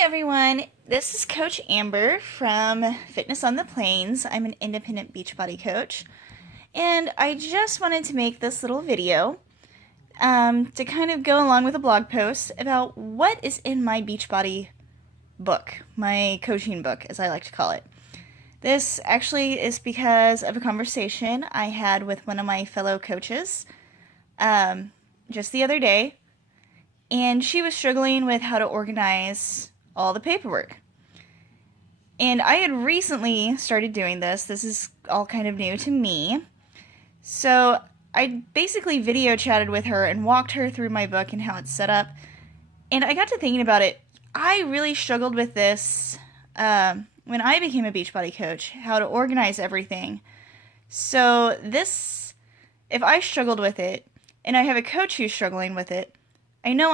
Hi everyone, this is Coach Amber from Fitness on the Plains. I'm an independent Beachbody coach, and I just wanted to make this little video to kind of go along with a blog post about what is in my Beachbody book, my coaching book as I like to call it. This actually is because of a conversation I had with one of my fellow coaches just the other day. And she was struggling with how to organize all the paperwork. And I had recently started doing this. This is all kind of new to me. So I basically video chatted with her and walked her through my book and how it's set up. And I got to thinking about it. I really struggled with this when I became a Beachbody coach, how to organize everything. So if I struggled with it, and I have a coach who's struggling with it, I know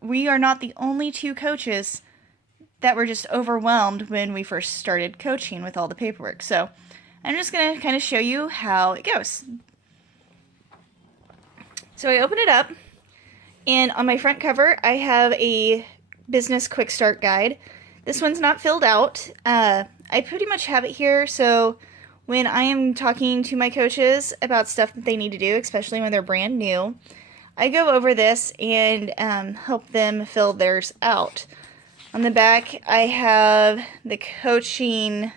we are not the only two coaches that were just overwhelmed when we first started coaching with all the paperwork. So I'm just going to kind of show you how it goes. So I open it up, and on my front cover I have a business quick start guide. This one's not filled out. I pretty much have it here so when I am talking to my coaches about stuff that they need to do, especially when they're brand new, I go over this and help them fill theirs out. On the back, I have the coaching,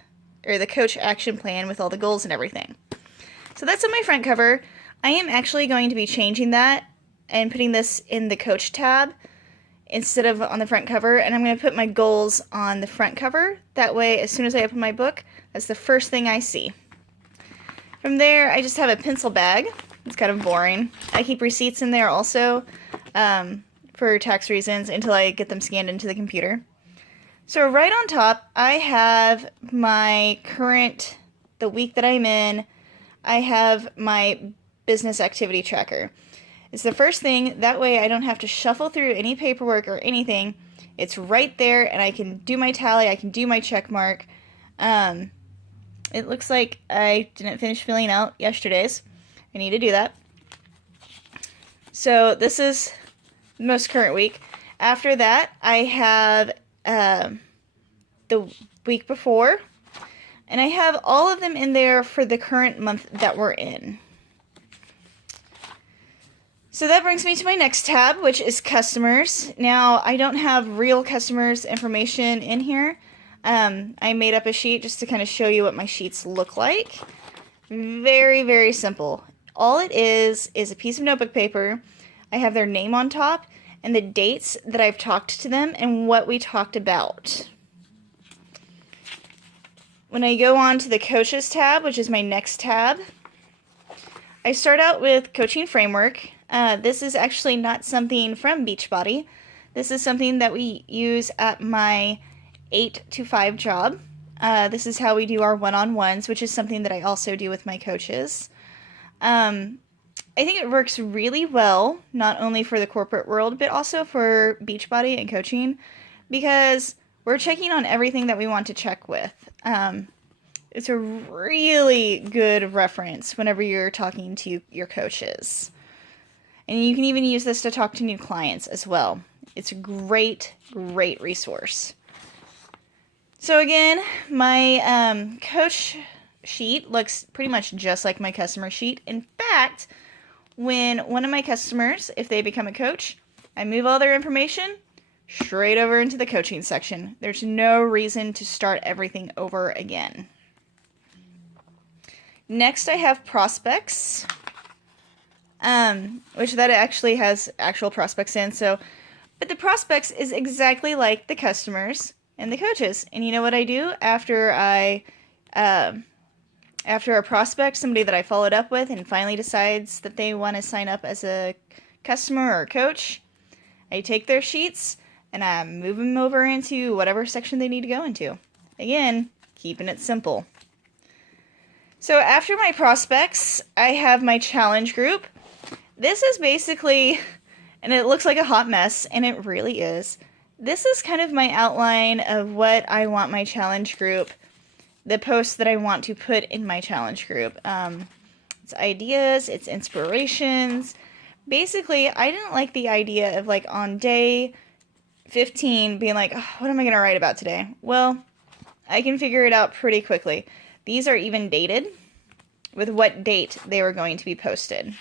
or the coach action plan with all the goals and everything. So that's on my front cover. I am actually going to be changing that and putting this in the coach tab instead of on the front cover. And I'm going to put my goals on the front cover. That way, as soon as I open my book, that's the first thing I see. From there, I just have a pencil bag. It's kind of boring. I keep receipts in there also for tax reasons until I get them scanned into the computer. So right on top, I have my the week that I'm in. I have my business activity tracker. It's the first thing. That way I don't have to shuffle through any paperwork or anything. It's right there, and I can do my tally. I can do my check mark. It looks like I didn't finish filling out yesterday's. I need to do that. So this is the most current week. After that, I have the week before, and I have all of them in there for the current month that we're in. So that brings me to my next tab, which is customers. Now, I don't have real customers information in here. I made up a sheet just to kind of show you what my sheets look like. Very, very simple. All it is a piece of notebook paper. I have their name on top and the dates that I've talked to them and what we talked about. When I go on to the coaches tab, which is my next tab, I start out with coaching framework. This is actually not something from Beachbody. This is something that we use at my 8 to 5 job. This is how we do our one-on-ones, which is something that I also do with my coaches. I think it works really well, not only for the corporate world, but also for Beachbody and coaching, because we're checking on everything that we want to check with. It's a really good reference whenever you're talking to your coaches. And you can even use this to talk to new clients as well. It's a great, great resource. So again, my coach sheet looks pretty much just like my customer sheet. In fact, when one of my customers, if they become a coach, I move all their information straight over into the coaching section. There's no reason to start everything over again. Next, I have prospects, which that actually has actual prospects in. But the prospects is exactly like the customers and the coaches. And you know what I do after after a prospect, somebody that I followed up with and finally decides that they want to sign up as a customer or a coach, I take their sheets and I move them over into whatever section they need to go into. Again, keeping it simple. So after my prospects, I have my challenge group. This is basically, and it looks like a hot mess, and it really is. This is kind of my outline of what I want my challenge group, the posts that I want to put in my challenge group. It's ideas, it's inspirations. Basically, I didn't like the idea of like on day 15 being like, oh, what am I going to write about today? Well, I can figure it out pretty quickly. These are even dated with what date they were going to be posted.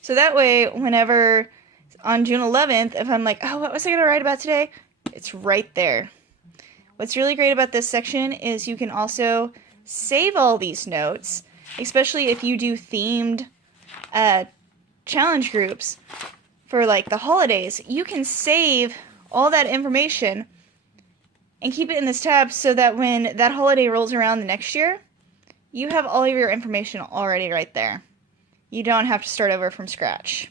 So that way, whenever on June 11th, if I'm like, oh, what was I going to write about today? It's right there. What's really great about this section is you can also save all these notes, especially if you do themed challenge groups for like the holidays. You can save all that information and keep it in this tab so that when that holiday rolls around the next year, you have all of your information already right there. You don't have to start over from scratch.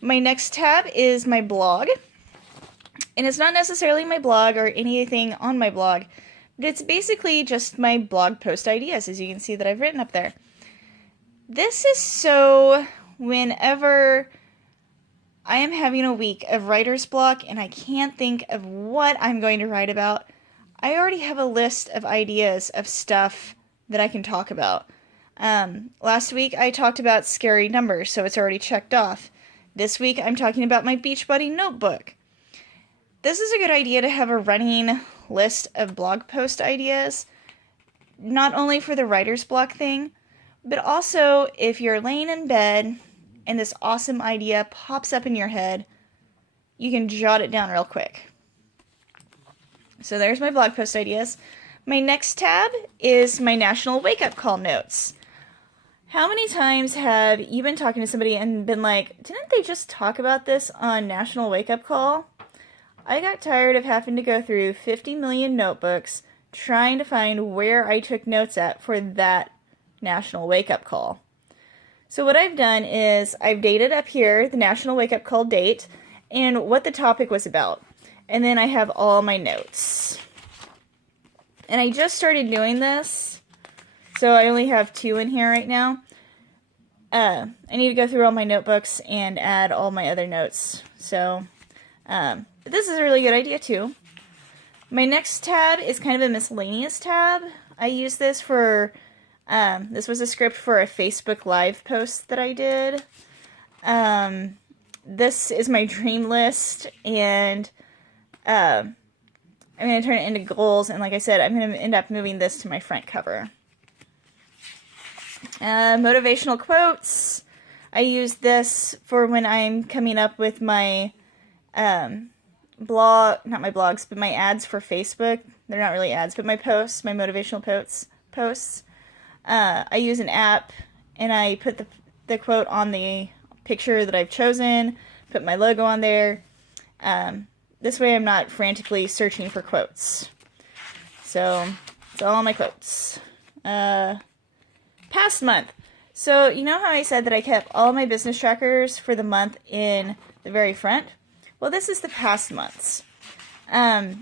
My next tab is my blog. And it's not necessarily my blog or anything on my blog, but it's basically just my blog post ideas, as you can see that I've written up there. This is so whenever I am having a week of writer's block and I can't think of what I'm going to write about, I already have a list of ideas of stuff that I can talk about. Last week I talked about scary numbers, so it's already checked off. This week I'm talking about my Beachbody notebook. This is a good idea to have a running list of blog post ideas, not only for the writer's block thing, but also if you're laying in bed and this awesome idea pops up in your head, you can jot it down real quick. So there's my blog post ideas. My next tab is my National Wake Up Call notes. How many times have you been talking to somebody and been like, didn't they just talk about this on National Wake Up Call? I got tired of having to go through 50 million notebooks trying to find where I took notes at for that National Wake Up Call. So what I've done is I've dated up here the National Wake Up Call date and what the topic was about. And then I have all my notes. And I just started doing this, so I only have 2 in here right now. I need to go through all my notebooks and add all my other notes. So, this is a really good idea too. My next tab is kind of a miscellaneous tab. I use this for, this was a script for a Facebook Live post that I did. This is my dream list, and I'm going to turn it into goals, and like I said, I'm going to end up moving this to my front cover. Motivational quotes. I use this for when I'm coming up with my blog, not my blogs, but my ads for Facebook. They're not really ads, but my posts, my motivational posts. I use an app, and I put the quote on the picture that I've chosen, put my logo on there. This way I'm not frantically searching for quotes. So, it's all my quotes. Past month. So, you know how I said that I kept all my business trackers for the month in the very front? Well, this is the past months. I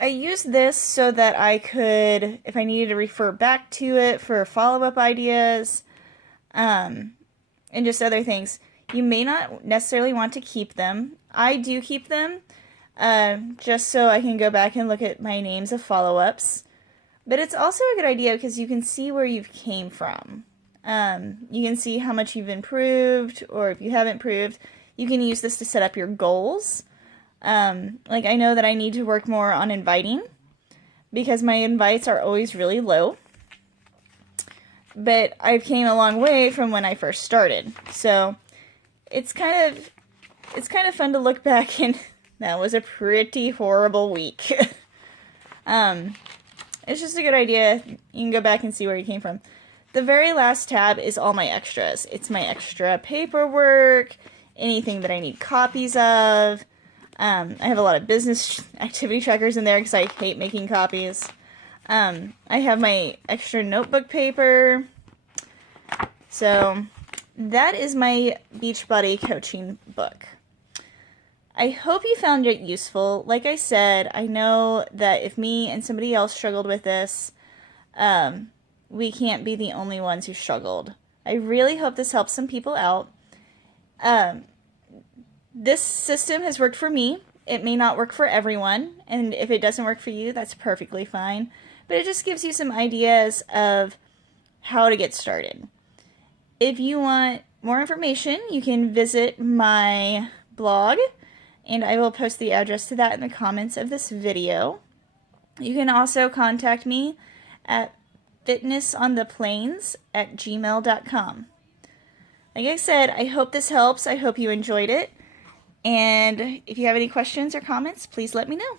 used this so that I could, if I needed to refer back to it for follow-up ideas, and just other things. You may not necessarily want to keep them. I do keep them, just so I can go back and look at my names of follow-ups. But it's also a good idea because you can see where you've came from. You can see how much you've improved, or if you haven't improved. You can use this to set up your goals. Like I know that I need to work more on inviting because my invites are always really low. But I've came a long way from when I first started. So it's kind of fun to look back and that was a pretty horrible week. It's just a good idea. You can go back and see where you came from. The very last tab is all my extras. It's my extra paperwork, anything that I need copies of. I have a lot of business activity trackers in there because I hate making copies. I have my extra notebook paper. So that is my Beachbody coaching book. I hope you found it useful. Like I said, I know that if me and somebody else struggled with this, we can't be the only ones who struggled. I really hope this helps some people out. This system has worked for me. It may not work for everyone, and if it doesn't work for you, that's perfectly fine. But it just gives you some ideas of how to get started. If you want more information, you can visit my blog, and I will post the address to that in the comments of this video. You can also contact me at fitnessontheplains@gmail.com. Like I said, I hope this helps. I hope you enjoyed it. And if you have any questions or comments, please let me know.